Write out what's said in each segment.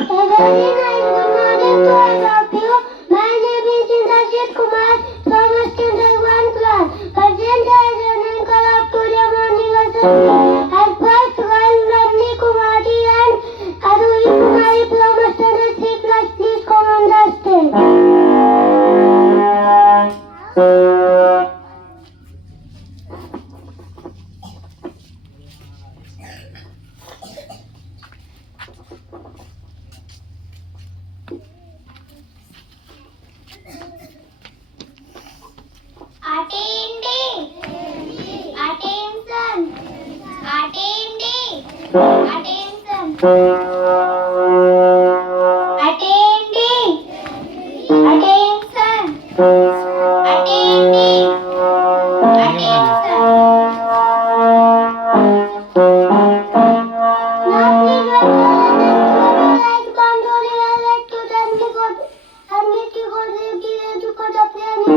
A very nice good morning to all of you. My name is Indrajit Kumar from Standard 1 class. Present as an anchor of today morning assembly. At first, one lovely Kumari and Aruhi Kumari from Standard 3 class. Please come on the stage. Attending, attention, attending, attention, attending, attention, attending, attention. Now please like Bandoli like to then we got and make you go to put up there.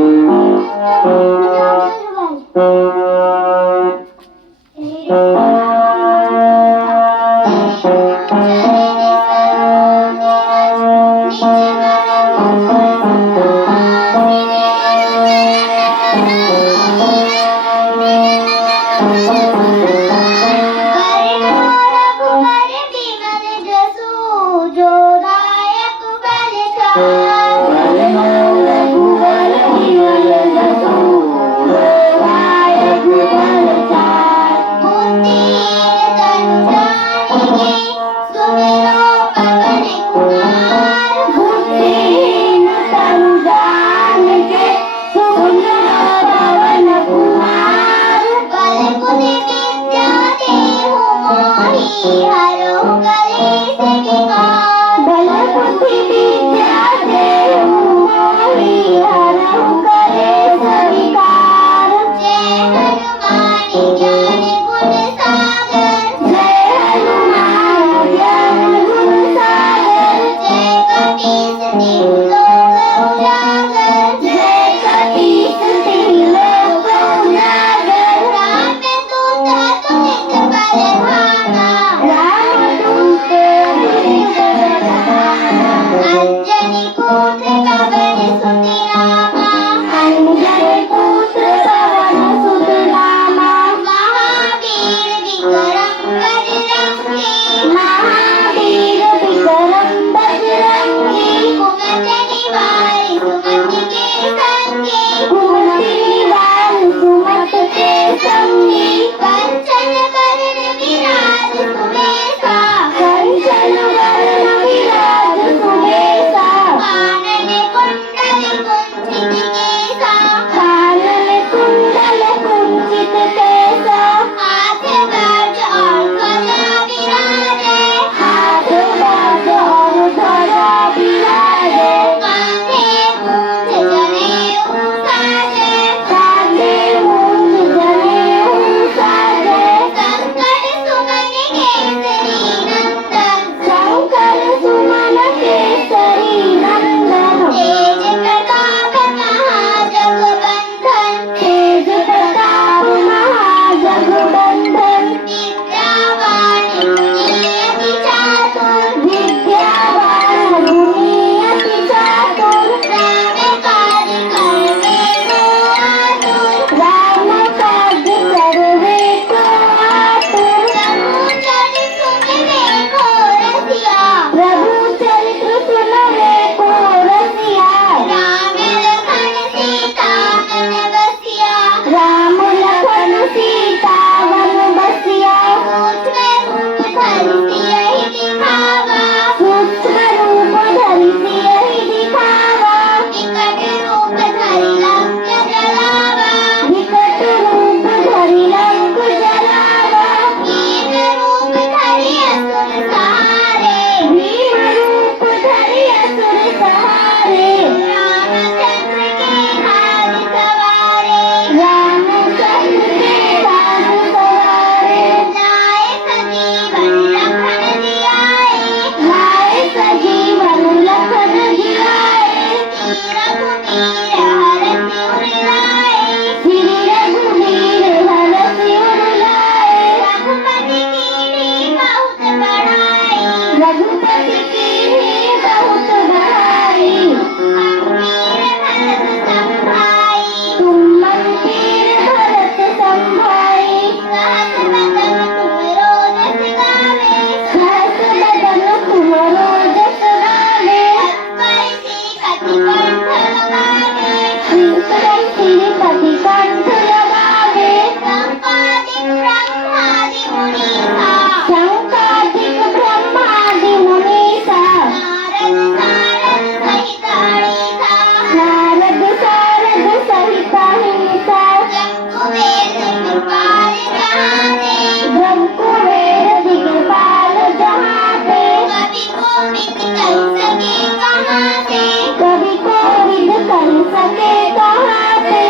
की ही बहुत बड़ाई। तुम मंदिर भरत संभाई। सहस बदन तुम रोज गावे। सहस बदन तुम रोज गावे। श्रीपति कंठ लगावे। शंकादिक ब्रह्मादि मुनीसा। नारद सारद सहित अहिंसा। ब्रह्म वेद दिगपाल जहाँ पे। कवि कोविद कह सके कहाँ पे।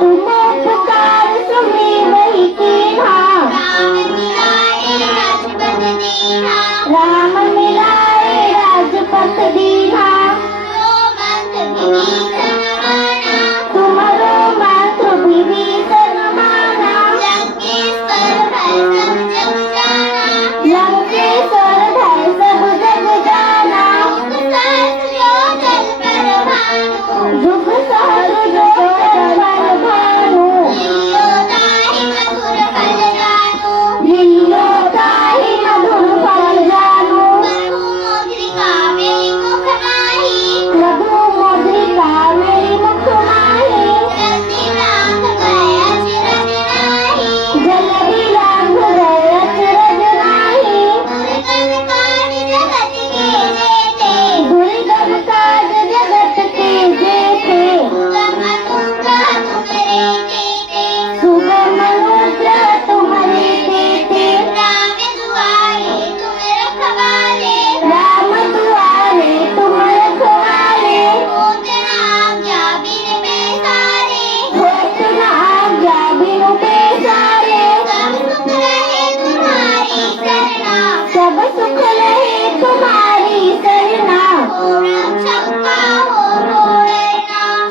तुम उपकार सुने वही कीन्हा। राम मिलाए राजपथ दीन्हा। तुम्हारो मंत्र विभीषण माना। लंकेश्वर भय सब जग जाना। युग सहस्र योजन भानु। लियो ताहि मधुर फल जानू। प्रभु मुद्रिका मेरी मुख माही। जल विलांघ गए अचरज नाही। दुर्गम काज जगत के जेठे। सुगम अनुग्रह तुम्हारे देते। राम दुआरे तुम रखवाले। होत न आज्ञा बिनु बेसारे। सब सुख रहे तुम्हारी सरना।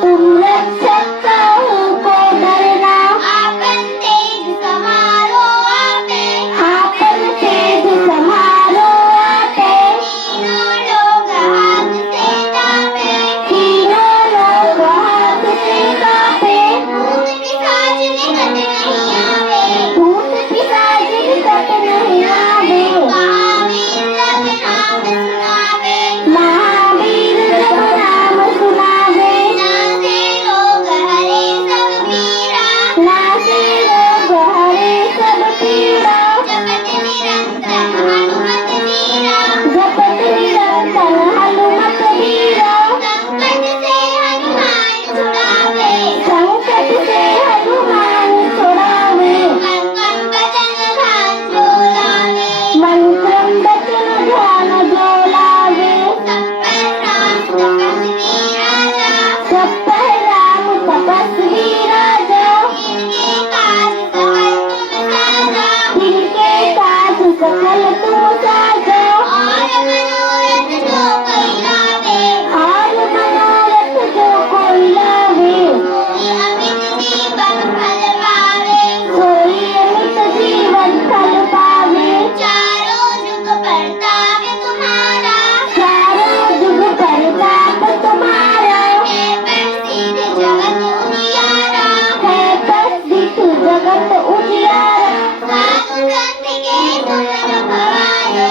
तुम रक्षक काहू को डरना। आपन तेज समारो आपे। तीनों लोग हाथ से कापे। भूत पिशाच निकट नहीं आवे। महावीर जब नाम सुनावे। नासे रोग हरे सब पीड़ा। जपत निरंतर हनुमत वीरा। संकट से हनुमान छुड़ावे। मंत्रम बचन ध्यान जो लावे। सब पर राम तपस्वी राजा। जिनके काज सकल तुम साजा। और मनोरथ जो कोई लावे। सोई अमित जीवन फल पावे। चारों जुग प्रताप तुम्हारा। है प्रसिद्ध जगत उजियारा। साधु संत के तुम रखवारे।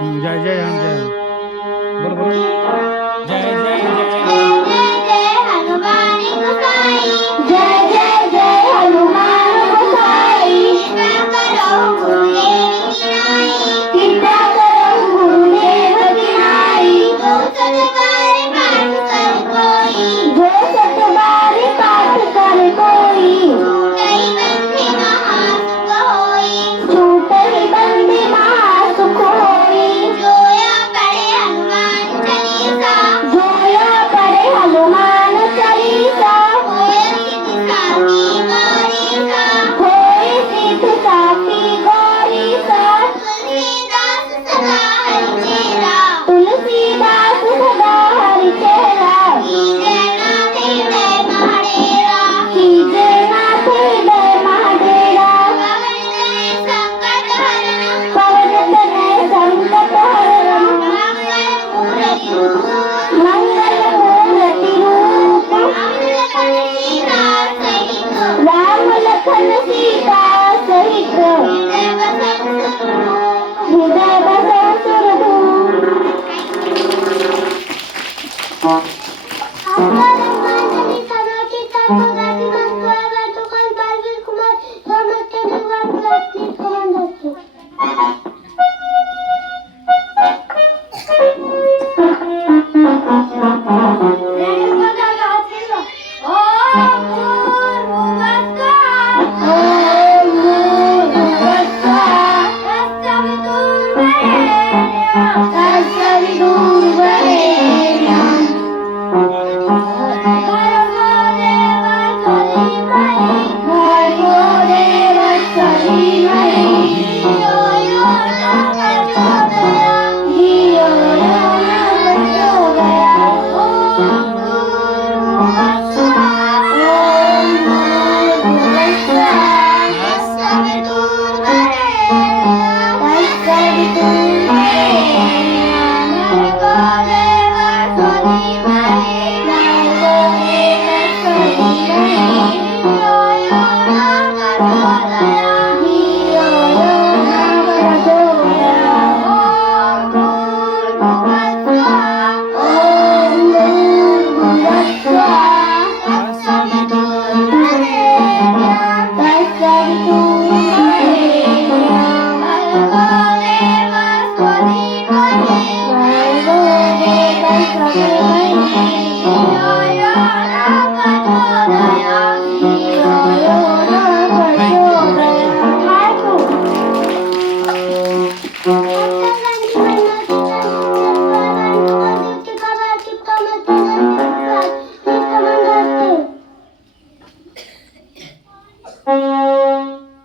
जय जय हम जय बोलो बोलो जय जय जय हनुमान गोसाई जय जय जय हनुमान गोसाई कृपा करो गुरुदेव की नाई जो सत बार पाठ कर कोई छूटई बंदी महासुख होई जोया पढ़े हनुमान चालीसा होए सिद्ध साखी गौरीसा तुलसीदास सदा हरि चेरा कीजे नाथ हृदय महाडेरा पवन तनय संकट हरण मंगल मूर्ति रूप राम लखन सीता सहित हृदय बसो सुरधूम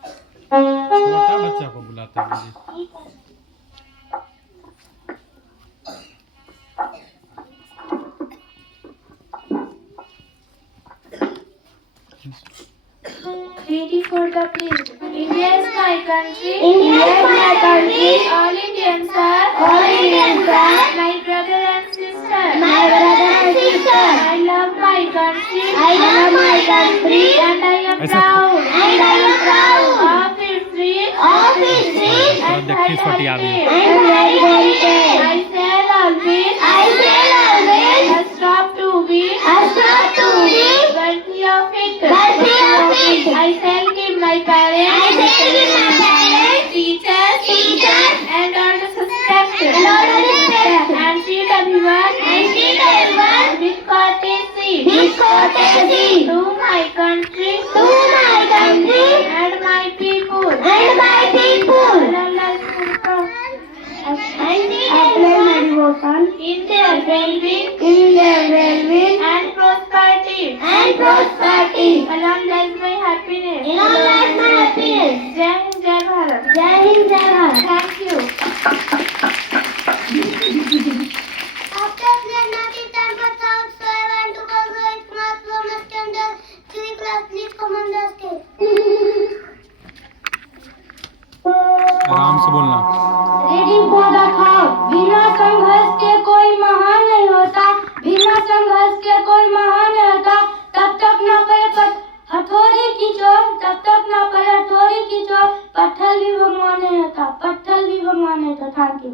छोटा बच्चा को बुलाते हैं जी Ready for the plate. India is my country. India is my country. All Indians are my brother and sister. My brother and sister. I love my country. I love my country. And I am ऐसा- proud And I am proud of its rich of its rich and देखिए छोटी आदमी heritage. and very heritage. I shall always stop to be worthy of it. Worthy of it. I shall give my parents, teachers, and all the respect. And treat everyone with courtesy. To my country and my people. In their well-being and prosperity. Along lies my happiness. Jai Hind, Jai Bharat. Thank you. After learning time for sound, so I want to go to a small room standard 3 class. Please come on the stage. आराम से बोलना Ready for the crowd. बिना संघर्ष के कोई महान नहीं होता. बिना संघर्ष के कोई महान नहीं होता. तब तक न करे हथौड़ी की चोट, जब तक ना पड़े हथौड़े की चोट, पत्थर भी भगवाने था, पत्थर भी भगवाने था। Thank you.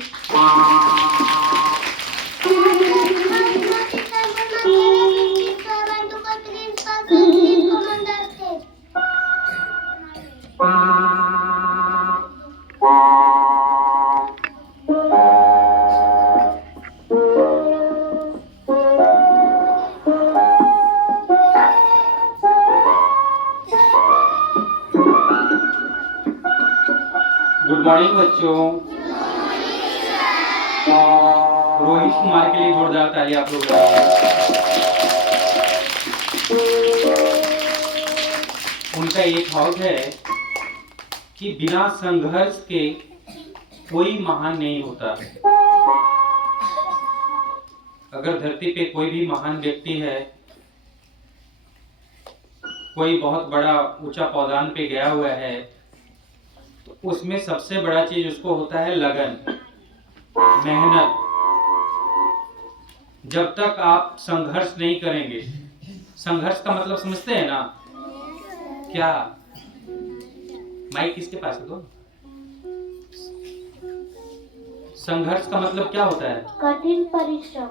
गुड मॉर्निंग बच्चों। रोहित कुमार के लिए जोरदार ताली आप लोग लगाएं। उनका ये थॉट है कि बिना संघर्ष के कोई महान नहीं होता। अगर धरती पे कोई भी महान व्यक्ति है, कोई बहुत बड़ा ऊंचा पौधान पे गया हुआ है, तो उसमें सबसे बड़ा चीज उसको होता है लगन, मेहनत। जब तक आप संघर्ष नहीं करेंगे, संघर्ष का मतलब समझते हैं ना? क्या माइक किसके पास है? तो संघर्ष का मतलब क्या होता है? कठिन परिश्रम।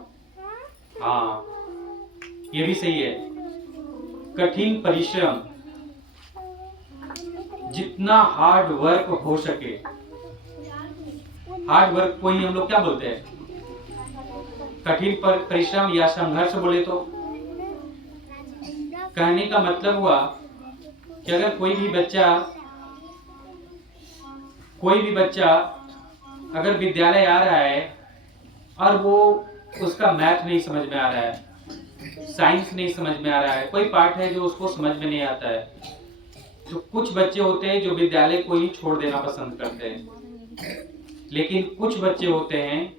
हाँ, ये भी सही है। कठिन परिश्रम, जितना हार्ड वर्क हो सके। हार्ड वर्क को ही हम लोग क्या बोलते हैं? कठिन परिश्रम या संघर्ष बोले तो। कहने का मतलब हुआ कि अगर कोई भी बच्चा अगर विद्यालय आ रहा है और वो उसका मैथ नहीं समझ में आ रहा है, साइंस नहीं समझ में आ रहा है, कोई पाठ है जो उसको समझ में नहीं आता है, तो कुछ बच्चे होते हैं जो विद्यालय को ही छोड़ देना पसंद करते हैं। लेकिन कुछ बच्चे होते हैं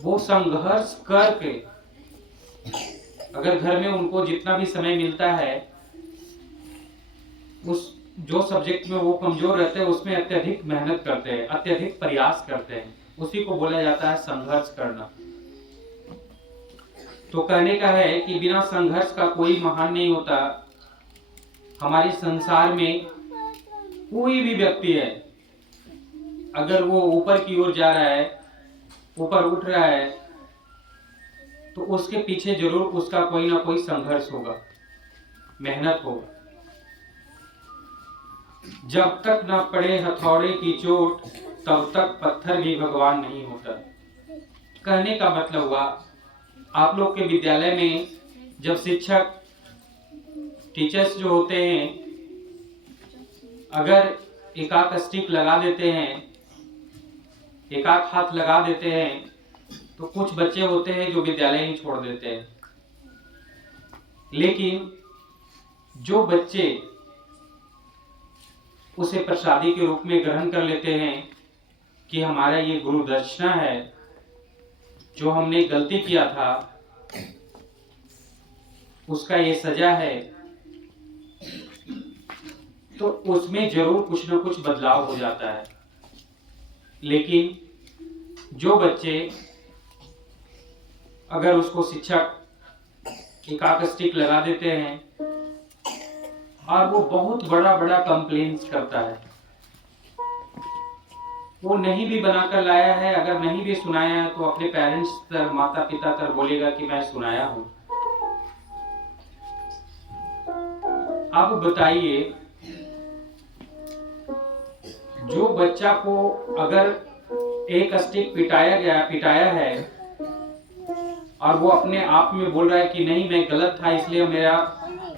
वो संघर्ष करके, अगर घर में उनको जितना भी समय मिलता है, उस जो सब्जेक्ट में वो कमजोर रहते हैं उसमें अत्यधिक मेहनत करते हैं, अत्यधिक प्रयास करते हैं। उसी को बोला जाता है संघर्ष करना। तो कहने का है कि बिना संघर्ष का कोई महान नहीं होता। हमारे संसार में कोई भी व्यक्ति है, अगर वो ऊपर की ओर जा रहा है, ऊपर उठ रहा है, तो उसके पीछे जरूर उसका कोई ना कोई संघर्ष होगा, मेहनत होगा। जब तक न पड़े हथौड़े की चोट, तब तक पत्थर भी भगवान नहीं होता। कहने का मतलब हुआ, आप लोग के विद्यालय में जब शिक्षक, टीचर्स जो होते हैं, अगर एक आध स्टिक लगा देते हैं, एक आध हाथ लगा देते हैं, तो कुछ बच्चे होते हैं जो विद्यालय ही छोड़ देते हैं। लेकिन जो बच्चे उसे प्रसादी के रूप में ग्रहण कर लेते हैं कि हमारा ये गुरु दक्षिणा है, जो हमने गलती किया था उसका ये सजा है, तो उसमें जरूर कुछ ना कुछ बदलाव हो जाता है। लेकिन जो बच्चे, अगर उसको शिक्षक एक आध स्टिक लगा देते हैं और वो बहुत बड़ा बड़ा कंप्लेंट्स करता है, वो नहीं भी बनाकर लाया है, अगर नहीं भी सुनाया है, तो अपने पेरेंट्स तर, माता पिता तर बोलेगा कि मैं सुनाया हूं। अब बताइए, जो बच्चा को अगर एक स्टिक पिटाया है और वो अपने आप में बोल रहा है कि नहीं मैं गलत था इसलिए मेरा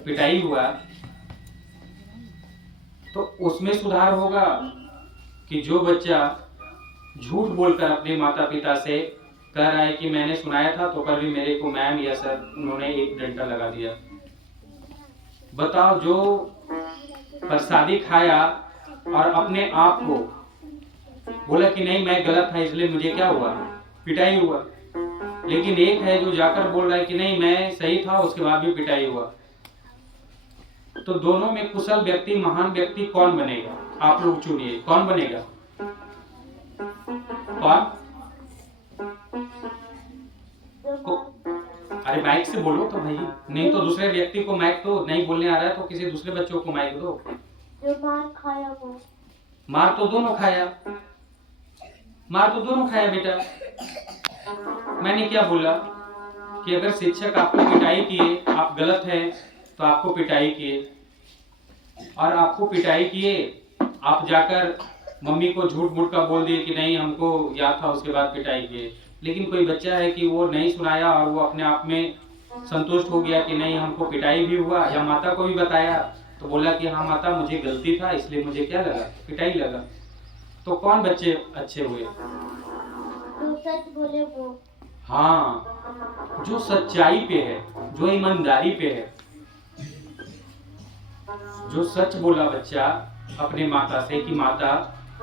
पिटाई हुआ, तो उसमें सुधार होगा कि जो बच्चा झूठ बोलकर अपने माता पिता से कह रहा है कि मैंने सुनाया था तो पर भी मेरे को मैम या सर उन्होंने एक डंडा लगा दिया। बताओ, जो प्रसादी खाया और अपने आप को बोला कि नहीं मैं गलत था इसलिए मुझे क्या हुआ, पिटाई हुआ। लेकिन एक है जो जाकर बोल रहा है कि नहीं मैं सही था, उसके बाद भी पिटाई हुआ। तो दोनों में कुशल व्यक्ति, महान व्यक्ति कौन बनेगा? आप लोग चुनिए, कौन बनेगा? कौन? अरे माइक से बोलो तो भाई, नहीं तो दूसरे व्यक्ति को माइक तो नहीं बोलने आ रहा है तो किसी दूसरे बच्चों को माइक दो। जो मार खाया वो। मार तो दोनों खाया, मार तो दोनों खाया बेटा। मैंने क्या बोला कि अगर शिक्षक आपको पिटाई किए, आप गलत हैं तो आपको पिटाई किए, और आपको पिटाई किए आप जाकर मम्मी को झूठ मूठ का बोल दिए कि नहीं हमको याद था, उसके बाद पिटाई किए। लेकिन कोई बच्चा है कि वो नहीं सुनाया और वो अपने आप में संतुष्ट हो गया कि नहीं हमको पिटाई भी हुआ, या माता को भी बताया तो बोला कि हाँ माता मुझे गलती था इसलिए मुझे क्या लगा, पिटाई लगा। तो कौन बच्चे अच्छे हुए? जो सच बोले वो। हाँ, जो सच्चाई पे है, जो ईमानदारी पे है, जो सच बोला बच्चा अपने माता से कि माता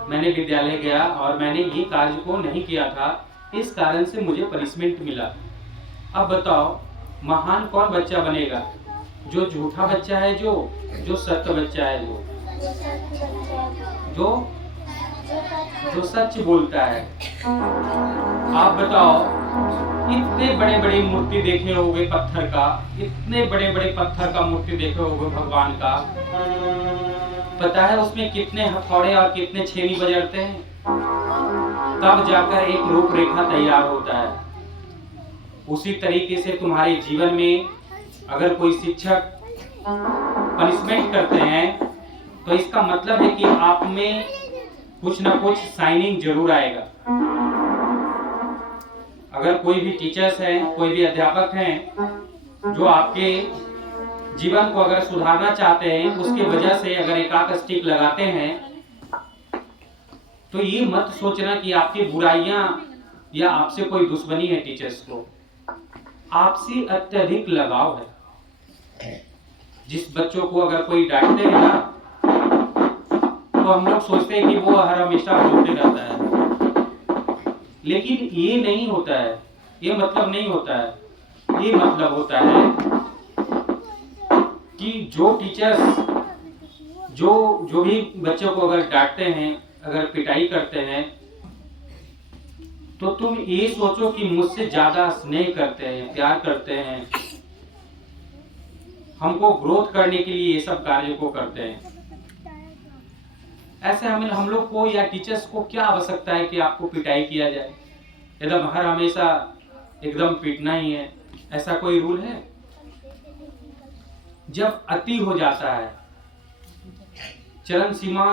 मैंने विद्यालय गया और मैंने ये कार्य को नहीं किया था, इस कारण से मुझे पनिशमेंट मिला। अब बताओ महान कौन बच्चा बनेगा? जो झूठा बच्चा है, जो सत्य बच्चा है, जो सच बोलता है। आप बताओ इतने बड़े बड़े मूर्ति देखे होगे पत्थर का, इतने बड़े बड़े पत्थर का मूर्ति देखे होगे भगवान का, पता है उसमें कितने हथौड़े और कितने छेनी बजरते हैं, तब जाकर एक रूपरेखा तैयार होता है। उसी तरीके से तुम्हारे जीवन में अगर कोई शिक्षक पनिशमेंट करते हैं तो इसका मतलब है कि आप में कुछ ना कुछ शाइनिंग जरूर आएगा। अगर कोई भी टीचर्स हैं, कोई भी अध्यापक हैं जो आपके जीवन को अगर सुधारना चाहते हैं, उसके वजह से अगर एक आध स्टिक लगाते हैं तो ये मत सोचना कि आपकी बुराइयां या आपसे कोई दुश्मनी है। टीचर्स को आपसे अत्यधिक लगाव है। जिस बच्चों को अगर कोई डांटते हैं ना तो हम लोग सोचते हैं कि वो हर हमेशा बोलते रहता है, लेकिन ये नहीं होता है, ये मतलब नहीं होता है। ये मतलब होता है कि जो टीचर्स जो भी बच्चों को अगर डांटते हैं, अगर पिटाई करते हैं, तो तुम ये सोचो कि मुझसे ज्यादा स्नेह करते हैं, प्यार करते हैं, हमको ग्रोथ करने के लिए ये सब कार्य को करते हैं। ऐसे हम लोग को या टीचर्स को क्या आवश्यकता है कि आपको पिटाई किया जाए, एकदम हर हमेशा एकदम पीटना ही है, ऐसा कोई रूल है? जब अति हो जाता है, चरम सीमा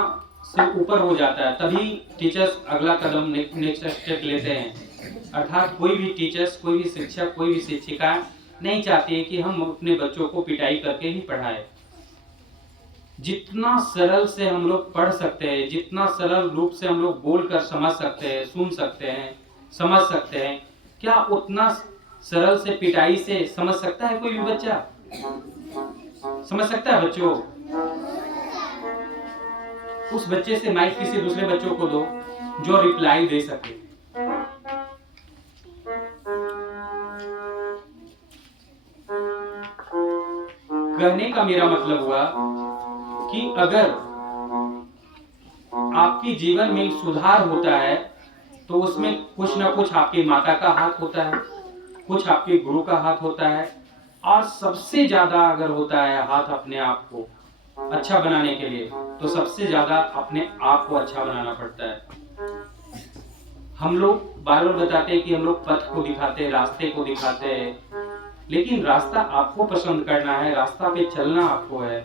से ऊपर हो जाता है, तभी टीचर्स अगला कदम नेक्स्ट स्टेप लेते हैं। अर्थात कोई भी टीचर्स, कोई भी शिक्षक, कोई भी शिक्षिका नहीं चाहती है कि हम अपने बच्चों को पिटाई करके ही पढ़ाएं। जितना सरल से हम लोग पढ़ सकते हैं, जितना सरल रूप से हम लोग बोलकर समझ सकते हैं, सुन सकते हैं, समझ सकते हैं, क्या उतना सरल से पिटाई से समझ सकता है कोई भी बच्चा? समझ सकता है बच्चों? उस बच्चे से माइक किसी दूसरे बच्चों को दो जो रिप्लाई दे सके। कहने का मेरा मतलब हुआ कि अगर आपके जीवन में सुधार होता है तो उसमें कुछ ना कुछ आपकी माता का हाथ होता है, कुछ आपके गुरु का हाथ होता है, और सबसे ज्यादा अगर होता है हाथ अपने आप को अच्छा बनाने के लिए, तो सबसे ज्यादा अपने आप को अच्छा बनाना पड़ता है। हम लोग बार बार बताते हैं कि हम लोग पथ को दिखाते हैं, रास्ते को दिखाते हैं, लेकिन रास्ता आपको पसंद करना है, रास्ता पे चलना आपको है।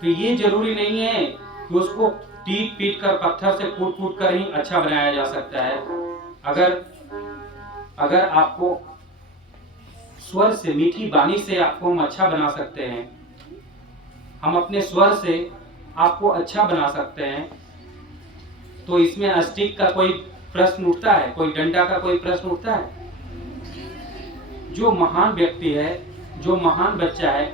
तो ये जरूरी नहीं है कि उसको पीट पीट कर, पत्थर से कूट कूट कर ही अच्छा बनाया जा सकता है। अगर आपको स्वर से, मीठी वाणी से आपको हम अच्छा बना सकते हैं, हम अपने स्वर से आपको अच्छा बना सकते हैं, तो इसमें स्टिक का कोई प्रश्न उठता है? कोई डंडा का कोई प्रश्न उठता है? जो महान व्यक्ति है, जो महान बच्चा है,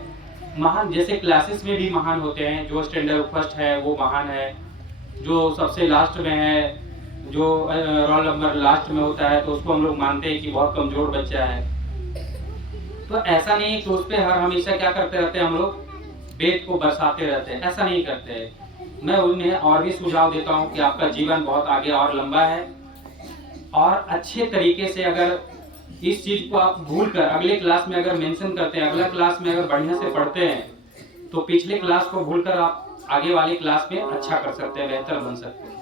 महान जैसे क्लासेस में भी महान होते हैं, जो स्टैंडर्ड फर्स्ट है वो महान है, जो सबसे लास्ट में है, जो रोल नंबर लास्ट में होता है तो उसको हम लोग मानते हैं कि बहुत कमजोर बच्चा है। तो ऐसा नहीं कि उस पर हर हमेशा क्या करते रहते हैं, हम लोग वेद को बरसाते रहते हैं, ऐसा नहीं करते हैं। मैं उन्हें और भी सुझाव देता हूं कि आपका जीवन बहुत आगे और लंबा है, और अच्छे तरीके से अगर इस चीज को आप भूलकर अगले क्लास में अगर मेंशन करते हैं, अगला क्लास में अगर बढ़िया से पढ़ते हैं तो पिछले क्लास को भूलकर आप आगे वाले क्लास में अच्छा कर सकते हैं, बेहतर बन सकते हैं।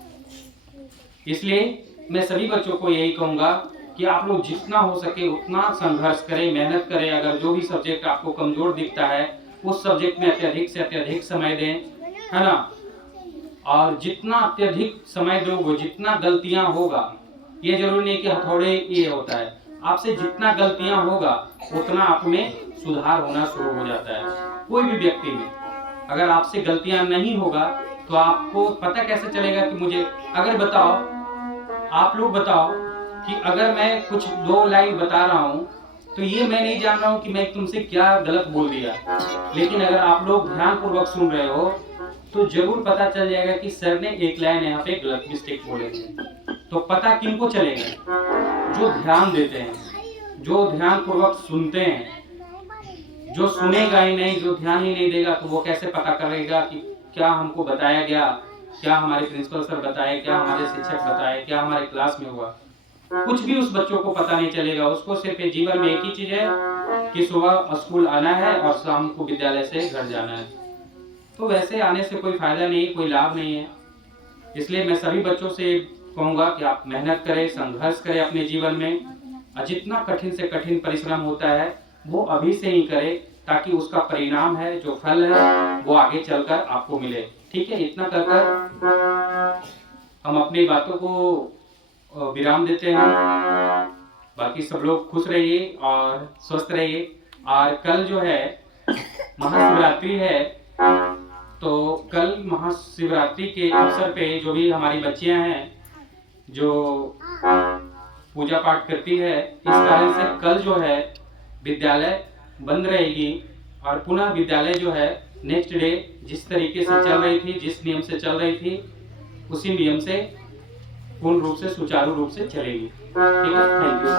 इसलिए मैं सभी बच्चों को यही कहूंगा कि आप लोग जितना हो सके उतना संघर्ष करें, मेहनत करें। अगर जो भी सब्जेक्ट आपको कमजोर दिखता है उस सब्जेक्ट में अत्यधिक से अत्यधिक समय दें, है ना। और जितना अत्यधिक समय दोगे, जितना गलतियां होगा, ये जरूरी नहीं कि हथौड़े ये होता है, आपसे जितना गलतियां होगा उतना आप में सुधार होना शुरू हो जाता है। कोई भी व्यक्ति में अगर आपसे गलतियां नहीं होगा तो आपको पता कैसे चलेगा कि मुझे, अगर बताओ आप लोग बताओ कि अगर मैं कुछ 2 लाइन बता रहा हूं तो ये मैं नहीं जान रहा हूं कि मैं तुमसे क्या गलत बोल दिया, लेकिन अगर आप लोग ध्यानपूर्वक सुन रहे हो तो जरूर पता चल जाएगा कि सर ने 1 लाइन यहाँ पे गलत मिस्टेक बोले थे। तो पता किनको चलेगा? जो ध्यान देते हैं, जो ध्यानपूर्वक सुनते हैं। जो सुनेगा ही नहीं, जो ध्यान ही नहीं देगा, तो वो कैसे पता करेगा कि क्या हमको बताया गया, क्या हमारे प्रिंसिपल सर बताए, क्या हमारे शिक्षक बताए, क्या हमारे क्लास में हुआ। कुछ भी उस बच्चों को पता नहीं चलेगा। उसको सिर्फ जीवन में एक ही चीज है कि सुबह स्कूल आना है और शाम को विद्यालय से घर जाना है। तो वैसे आने से कोई फायदा नहीं है, कोई लाभ नहीं है। इसलिए मैं सभी बच्चों से कहूंगा कि आप मेहनत करें, संघर्ष करें अपने जीवन में, और जितना कठिन से कठिन परिश्रम होता है वो अभी से ही करें, ताकि उसका परिणाम है, जो फल है, वो आगे चलकर आपको मिले। ठीक है, इतना कहकर हम अपनी बातों को विराम देते हैं। बाकी सब लोग खुश रहिए और स्वस्थ रहिए। और कल जो है महाशिवरात्रि है, तो कल महाशिवरात्रि के अवसर पे जो भी हमारी बच्चियां हैं जो पूजा पाठ करती है, इस कारण से कल जो है विद्यालय बंद रहेगी और पुनः विद्यालय जो है नेक्स्ट डे जिस तरीके से चल रही थी, जिस नियम से चल रही थी, उसी नियम से पूर्ण रूप से सुचारू रूप से चलेगी। ठीक है, थैंक यू।